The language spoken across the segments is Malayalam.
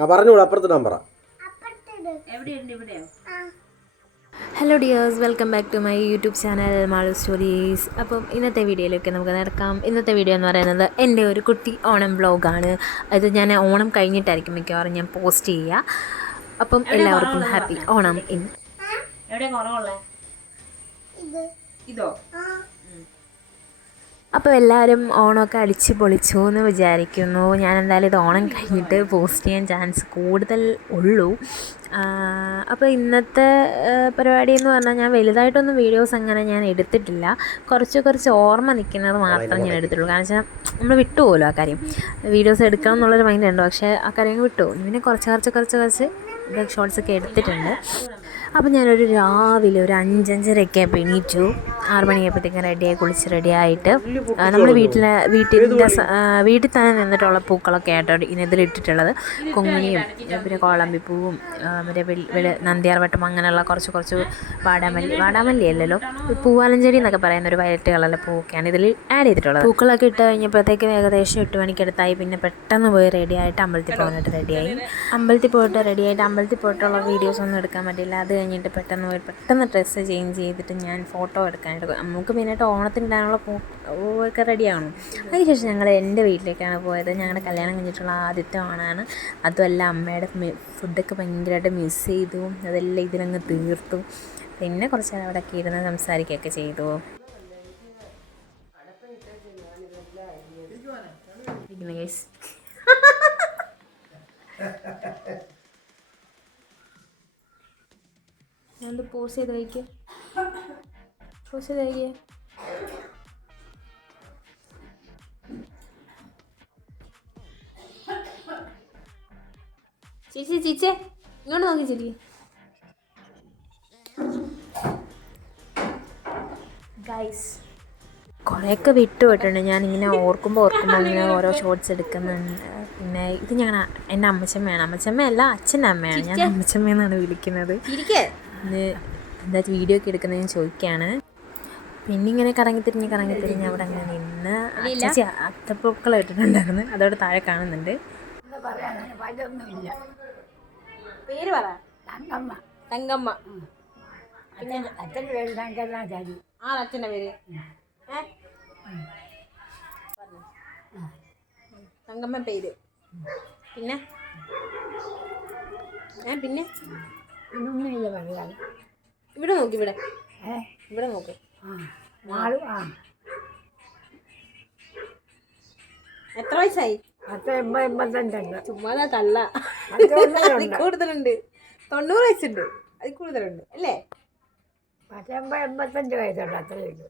പറഞ്ഞോളൂ, അപ്പുറത്തെ നമ്പറാ. Hello dears, welcome back to my YouTube channel Malu stories. അപ്പം ഇന്നത്തെ വീഡിയോയിലൊക്കെ നമുക്ക് നടക്കാം. ഇന്നത്തെ വീഡിയോ എന്ന് പറയുന്നത് എൻ്റെ ഒരു കുട്ടി ഓണം വ്ലോഗാണ്. അത് ഞാൻ ഓണം കഴിഞ്ഞിട്ടായിരിക്കും മിക്കവാറും ഞാൻ പോസ്റ്റ് ചെയ്യുക. അപ്പം എല്ലാവർക്കും ഹാപ്പി ഓണം. ഇതോ അപ്പോൾ എല്ലാവരും ഓണമൊക്കെ അടിച്ച് പൊളിച്ചു എന്ന് വിചാരിക്കുന്നു. ഞാൻ എന്തായാലും ഇത് ഓണം കഴിഞ്ഞിട്ട് പോസ്റ്റ് ചെയ്യാൻ ചാൻസ് കൂടുതൽ ഉള്ളൂ. അപ്പോൾ ഇന്നത്തെ പരിപാടി എന്ന് പറഞ്ഞാൽ ഞാൻ വലുതായിട്ടൊന്നും വീഡിയോസ് അങ്ങനെ ഞാൻ എടുത്തിട്ടില്ല. കുറച്ച് ഓർമ്മ നിൽക്കുന്നത് മാത്രം ഞാൻ എടുത്തിട്ടുള്ളൂ. കാരണം വെച്ചാൽ നമ്മൾ വിട്ടുപോകുമല്ലോ ആ കാര്യം. വീഡിയോസ് എടുക്കണം എന്നുള്ളൊരു മൈൻഡ് ഉണ്ട്, പക്ഷേ ആ കാര്യം വിട്ടുപോകും. പിന്നെ കുറച്ച് ഷോർട്സൊക്കെ എടുത്തിട്ടുണ്ട്. അപ്പോൾ ഞാനൊരു രാവിലെ ഒരു 5-5:30 ആയപ്പോൾ എണീറ്റു. 6 മണിയായപ്പോഴത്തേക്കും റെഡിയായി, കുളിച്ച് റെഡിയായിട്ട് നമ്മൾ വീട്ടിൽ തന്നെ നിന്നിട്ടുള്ള പൂക്കളൊക്കെ ആയിട്ടോ ഇതിലിട്ടിട്ടുള്ളത്. കൊങ്ങിണിയും പിന്നെ കോളമ്പിപ്പൂവും മറ്റേ നന്ദിയാർവട്ടം അങ്ങനെയുള്ള കുറച്ച് വാടാമല്ലി അല്ലല്ലോ, പൂവാലഞ്ചെടി എന്നൊക്കെ പറയുന്ന ഒരു വയലറ്റ് കളറിലെ പൂവൊക്കെയാണ് ഇതിൽ ആഡ് ചെയ്തിട്ടുള്ളത്. പൂക്കളൊക്കെ ഇട്ട് കഴിഞ്ഞപ്പോഴത്തേക്കും ഏകദേശം 8 മണിക്കടുത്തായി. പിന്നെ പെട്ടെന്ന് പോയി റെഡിയായിട്ട് അമ്പലത്തിൽ പോകാനായിട്ട് റെഡിയായി. അമ്പലത്തിൽ പോയിട്ടുള്ള വീഡിയോസ് ഒന്നും എടുക്കാൻ പറ്റില്ല. അത് കഴിഞ്ഞിട്ട് പെട്ടെന്ന് ഡ്രസ്സ് ചേഞ്ച് ചെയ്തിട്ട് ഞാൻ ഫോട്ടോ എടുക്കാനായിട്ട് നമുക്ക് മെയിനായിട്ട് ഓണത്തിനിടാനുള്ള ഒക്കെ റെഡിയാകണം. അതിനുശേഷം ഞങ്ങൾ എൻ്റെ വീട്ടിലേക്കാണ് പോയത്. ഞങ്ങളുടെ കല്യാണം കഴിഞ്ഞിട്ടുള്ള ആദ്യത്തെ ഓണമാണ്. അതുമല്ല, അമ്മയുടെ ഫുഡൊക്കെ ഭയങ്കരമായിട്ട് മിസ് ചെയ്തു. അതെല്ലാം ഇതിലങ്ങ് തീർത്തു. പിന്നെ കുറച്ച് നേരം അവിടെയൊക്കെ ഇരുന്ന് സംസാരിക്കുകയൊക്കെ ചെയ്തു. ഞാൻ പോസ് ചെയ്ത് വയ്ക്കുക. ചീച്ചേ ഇങ്ങോട്ട് നോക്കി ചിരി. ഗൈസ്, കുറേയൊക്കെ വിട്ടുപോയിട്ടുണ്ട്. ഞാനിങ്ങനെ ഓർക്കുമ്പോൾ ഇങ്ങനെ ഓരോ ഷോർട്സ് എടുക്കുന്നുണ്ട്. പിന്നെ ഇത് എൻ്റെ അമ്മച്ചമ്മയാണ്. അമ്മച്ചമ്മയല്ല, അച്ഛൻ്റെ അമ്മയാണ്. ഞാൻ അമ്മച്ചമ്മയെന്നാണ് വിളിക്കുന്നത്. എന്താ വീഡിയോ ഒക്കെ എടുക്കുന്നതെന്ന് ചോദിക്കുകയാണ്. പിന്നെ ഇങ്ങനെ കറങ്ങിത്തിരിഞ്ഞ് അവിടെ അങ്ങനെ നിന്ന് അത്തപ്പൂക്കൾ ഇട്ടിട്ടുണ്ടായിരുന്നു. അതോടെ താഴെ കാണുന്നുണ്ട്. പേര് പറ. തങ്കമ്മ. പിന്നെ അച്ഛൻ്റെ പേര് തങ്കമ്മ. അച്ഛൻ്റെ പേര് തങ്കമ്മ പേര്. പിന്നെ ഇവിടെ നോക്കി, ഇവിടെ നോക്ക്. എത്ര വയസ്സായി? 85. ചുമ്മാ തള്ള. അതിൽ കൂടുതലുണ്ട്. 90 വയസ്സുണ്ട്. അതിൽ കൂടുതലുണ്ട് അല്ലേ? 85 വയസ്സുണ്ട്. അത്രയുള്ളൂ.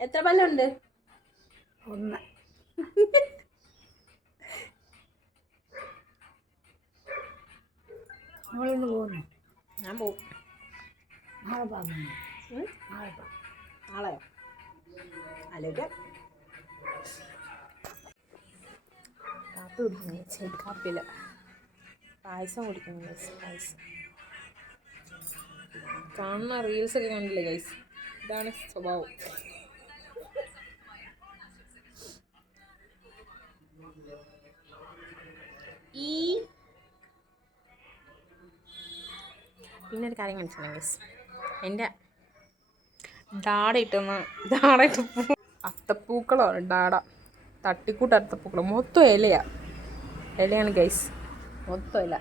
എത്ര പല്ലുണ്ട്? 1. നമ്മളിന്ന് പോകുന്നു. ഞാൻ പോകും. നാളെയോ? ആലോചിക്കാം. കാപ്പി കുടിക്കുന്നു. കാപ്പിയില്ല, പായസം കുടിക്കുന്നു ഗൈസ്. പായസം കാണുന്ന റീൽസൊക്കെ കണ്ടില്ലേ ഗൈസ്? ഇതാണ് സ്വഭാവം. പിന്നെ ഒരു കാര്യം കാണിച്ചാൽ ഗൈസ്, എൻ്റെ ഡാടയിട്ട് അത്തപ്പൂക്കളാണ്. തട്ടിക്കൂട്ട് അത്തപ്പൂക്കളോ, മൊത്തം ഇലയാണ് ഗൈസ്, മൊത്തം ഇല.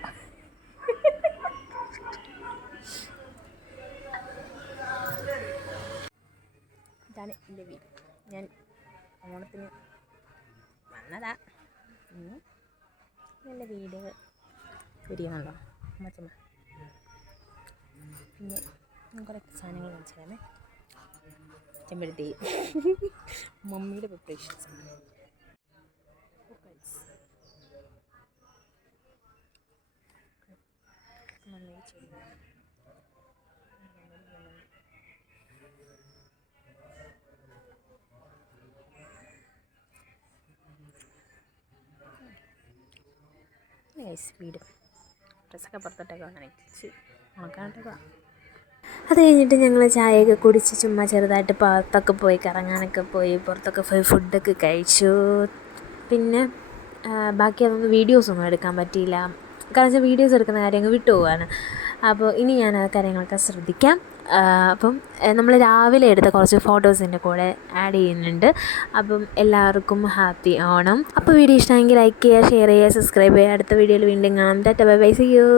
ഇതാണ് എൻ്റെ വീട്. ഞാൻ ഓണത്തിന് വന്നതാ. എൻ്റെ വീട് വരികയാണല്ലോ മച്ചമ്മ. പിന്നെ കുറേ സാധനങ്ങൾ കാണിച്ചു തരാമേ. ചെമ്പരത്തി, മമ്മിയുടെ പ്രിപ്പറേഷൻസ്. വീട് ഡ്രസ്സൊക്കെ പുറത്തോട്ടൊക്കെ ഉണക്കാനായിട്ടൊക്കെ. അത് കഴിഞ്ഞിട്ട് ഞങ്ങൾ ചായയൊക്കെ കുടിച്ച് ചുമ്മാ ചെറുതായിട്ട് പുറത്തൊക്കെ പോയി കറങ്ങാനൊക്കെ പോയി. പുറത്തൊക്കെ പോയി ഫുഡൊക്കെ കഴിച്ചു. പിന്നെ ബാക്കി അതൊന്നും വീഡിയോസൊന്നും എടുക്കാൻ പറ്റിയില്ല. കാരണം വെച്ചാൽ വീഡിയോസ് എടുക്കുന്ന കാര്യം അങ്ങ് വിട്ടുപോകാണ്. അപ്പോൾ ഇനി ഞാൻ ആ കാര്യങ്ങളൊക്കെ ശ്രദ്ധിക്കാം. അപ്പം നമ്മൾ രാവിലെ എടുത്ത കുറച്ച് ഫോട്ടോസിൻ്റെ കൂടെ ആഡ് ചെയ്യുന്നുണ്ട്. അപ്പം എല്ലാവർക്കും ഹാപ്പി ഓണം. അപ്പോൾ വീഡിയോ ഇഷ്ടമെങ്കിൽ ലൈക്ക് ചെയ്യുക, ഷെയർ ചെയ്യുക, സബ്സ്ക്രൈബ് ചെയ്യുക. അടുത്ത വീഡിയോയിൽ വീണ്ടും കാണാം. Tata bye bye, see U.